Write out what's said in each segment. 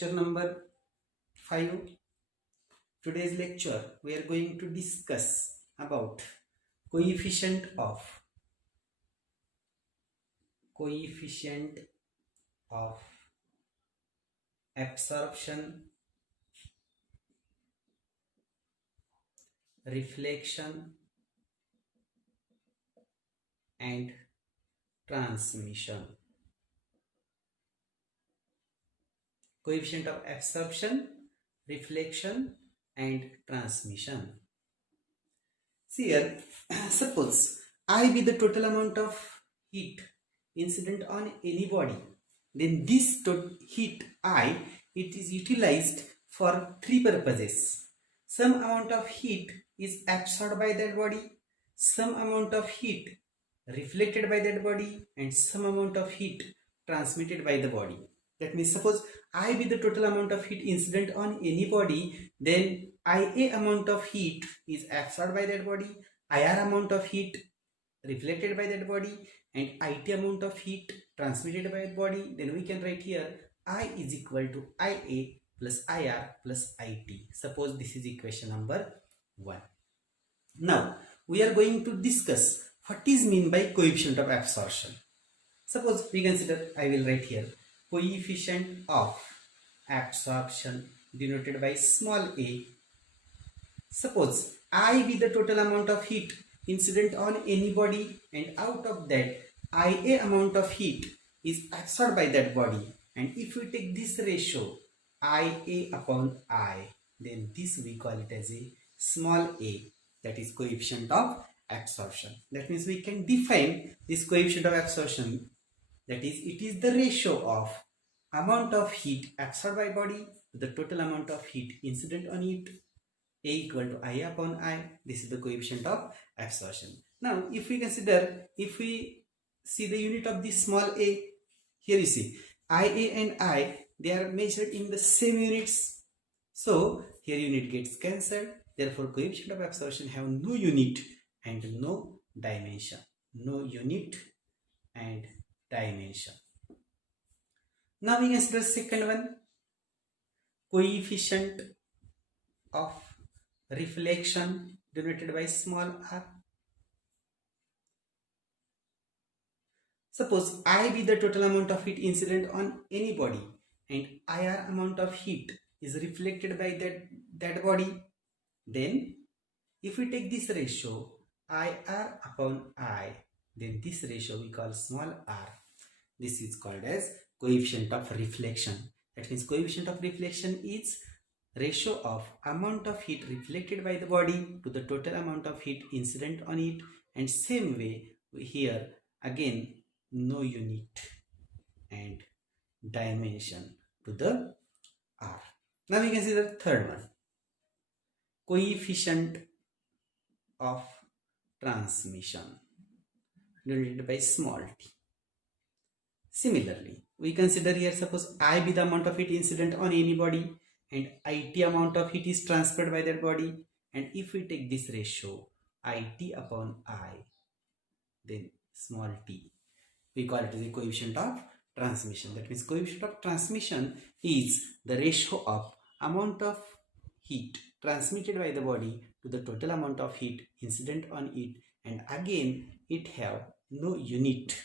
lecture number 5. Today's lecture we are going to discuss about coefficient of absorption, reflection and transmission. Coefficient of absorption, reflection and transmission. See here, suppose I be the total amount of heat incident on any body, then this heat I, it is utilized for three purposes. Some amount of heat is absorbed by that body, some amount of heat reflected by that body, and some amount of heat transmitted by the body. That means suppose I be the total amount of heat incident on any body, then IA amount of heat is absorbed by that body, IR amount of heat reflected by that body, and IT amount of heat transmitted by that body. Then we can write here I is equal to IA plus IR plus IT. Suppose this is equation number 1. Now we are going to discuss what is mean by coefficient of absorption. Suppose we consider, I will write here coefficient of absorption denoted by small a. Suppose I be the total amount of heat incident on any body, and out of that IA amount of heat is absorbed by that body, and if we take this ratio IA upon I, then this we call it as a small a, that is coefficient of absorption. That means we can define this coefficient of absorption, that is, it is the ratio of amount of heat absorbed by body to the total amount of heat incident on it, A equal to I upon I. This is the coefficient of absorption. Now if we consider, if we see the unit of this small a, here you see IA and I, they are measured in the same units, so here unit gets cancelled. Therefore coefficient of absorption have no unit and no dimension. No unit and dimension. Now we consider second one, coefficient of reflection denoted by small r. Suppose I be the total amount of heat incident on any body, and IR amount of heat is reflected by that body. Then if we take this ratio IR upon I, then this ratio we call small r. This is called as coefficient of reflection. That means coefficient of reflection is ratio of amount of heat reflected by the body to the total amount of heat incident on it, and same way here again no unit and dimension to the r. Now we consider third one, coefficient of transmission denoted by small t. Similarly, we consider here, suppose I be the amount of heat incident on any body and IT amount of heat is transferred by that body, and if we take this ratio IT upon I, then small t, we call it as the coefficient of transmission. That means coefficient of transmission is the ratio of amount of heat transmitted by the body to the total amount of heat incident on it, and again it have no unit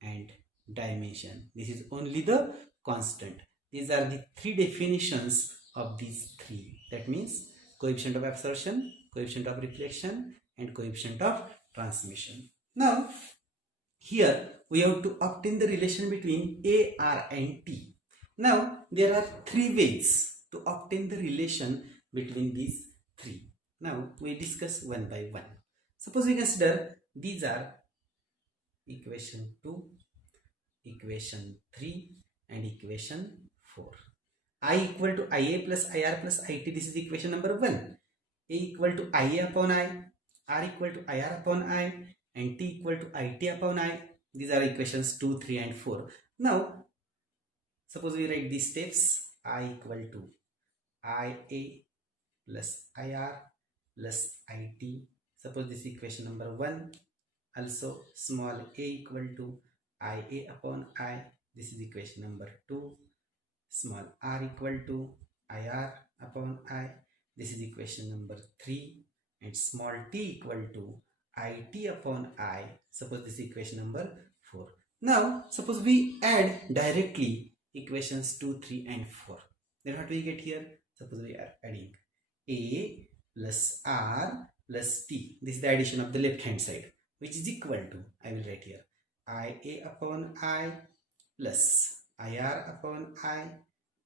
and dimension. This is only the constant. These are the three definitions of these three. That means coefficient of absorption, coefficient of reflection and coefficient of transmission. Now here we have to obtain the relation between A, R and T. Now there are three ways to obtain the relation between these three. Now we discuss one by one. Suppose we consider these are equation 2, equation 3 and equation 4. I equal to IA plus IR plus IT, this is equation number 1. A equal to IA upon I, R equal to IR upon I, and T equal to IT upon I. These are equations 2, 3 and 4. Now suppose we write these steps. I equal to IA plus IR plus IT. Suppose this is equation number 1. Also small a equal to IA upon I. This is equation number 2. small r equal to IR upon I. This is equation number 3. And small t equal to IT upon I. Suppose this is equation number 4. Now suppose we add directly equations 2, 3 and 4. Then what we get here? Suppose we are adding A plus R plus T. This is the addition of the left hand side, which is equal to, I will write here, IA upon I plus IR upon I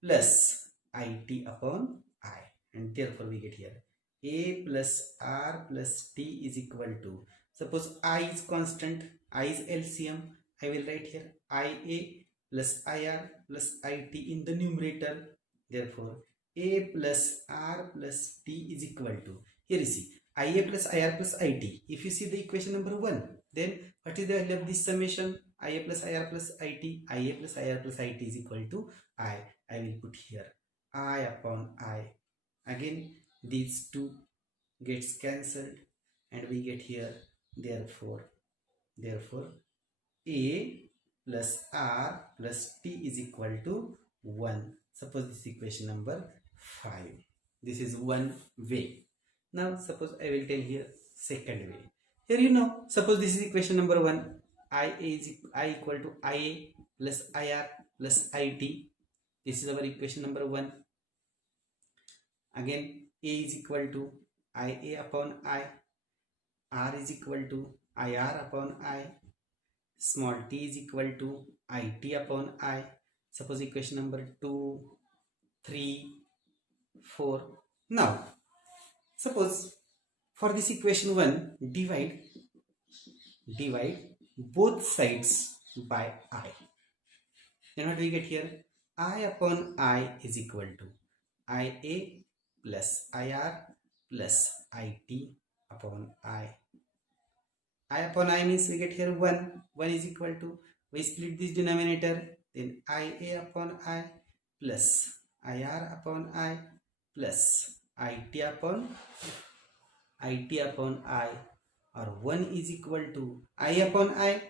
plus IT upon I. And therefore we get here A plus R plus T is equal to, suppose I is constant, I is LCM, I will write here IA plus IR plus IT in the numerator. Therefore A plus R plus T is equal to, here you see, IA plus IR plus IT. If you see the equation number 1, then what is the value of this summation? IA plus IR plus IT. IA plus IR plus IT is equal to I. I will put here I upon I. Again these two gets cancelled and we get here, therefore A plus R plus T is equal to 1. Suppose this is equation number 5. This is one way. Now suppose I will tell here second way. Here suppose this is equation number 1. I equal to IA plus IR plus IT. This is our equation number 1. Again A is equal to IA upon I. R is equal to IR upon I. Small t is equal to IT upon I. Suppose equation number 2, 3, 4. Now suppose for this equation 1, divide both sides by I. Then what we get here? I upon I is equal to IA plus IR plus IT upon I. I upon I means we get here 1. 1 is equal to, we split this denominator, then IA upon I plus IR upon I plus IT upon I, or 1 is equal to I upon I.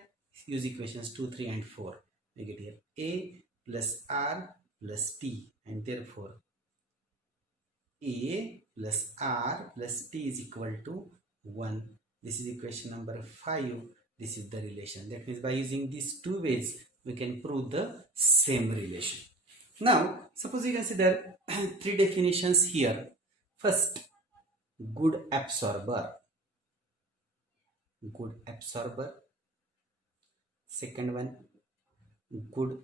Use equations 2, 3 and 4. We get here A plus R plus T, and therefore A plus R plus T is equal to 1. This is equation number 5. This is the relation. That means by using these two ways we can prove the same relation. Now suppose we consider 3 definitions here. First, good absorber. Second one, good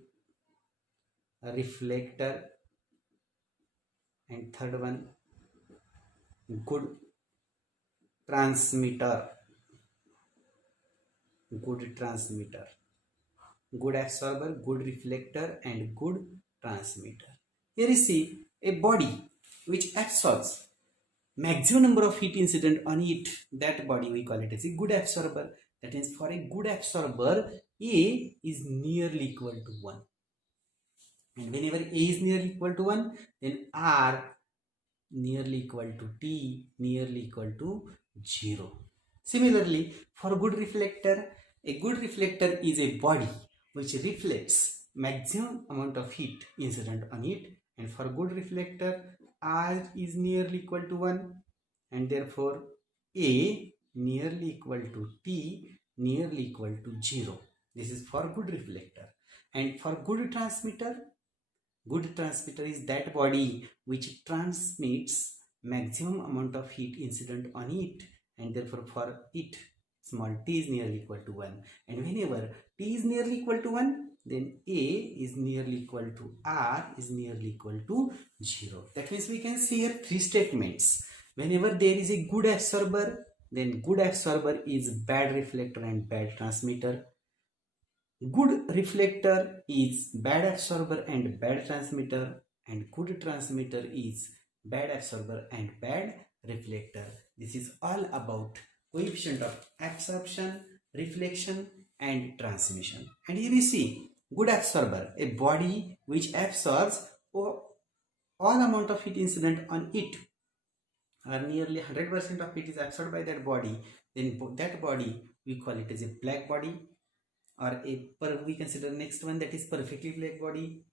reflector. And third one, good transmitter. Good absorber, good reflector and good transmitter. Here you see a body which absorbs maximum number of heat incident on it. That body we call it as a good absorber. That means for a good absorber, A is nearly equal to 1. And whenever A is nearly equal to 1, then R nearly equal to T nearly equal to 0. Similarly, for good reflector, a good reflector is a body which reflects maximum amount of heat incident on it, and for good reflector, R is nearly equal to 1, and therefore A nearly equal to T nearly equal to 0. This is for good reflector. And for good transmitter is that body which transmits maximum amount of heat incident on it, and therefore for it small t is nearly equal to 1. And whenever t is nearly equal to 1, then A is nearly equal to R is nearly equal to 0. That means we can see here 3 statements. Whenever there is a good absorber, then good absorber is bad reflector and bad transmitter. Good reflector is bad absorber and bad transmitter, and good transmitter is bad absorber and bad reflector. This is all about coefficient of absorption, reflection and transmission. And here you see good absorber, a body which absorbs all amount of heat incident on it, or nearly 100% of it is absorbed by that body. Then that body we call it as a black body, or we consider next one, that is perfectly black body.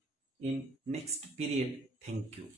in next period. Thank you.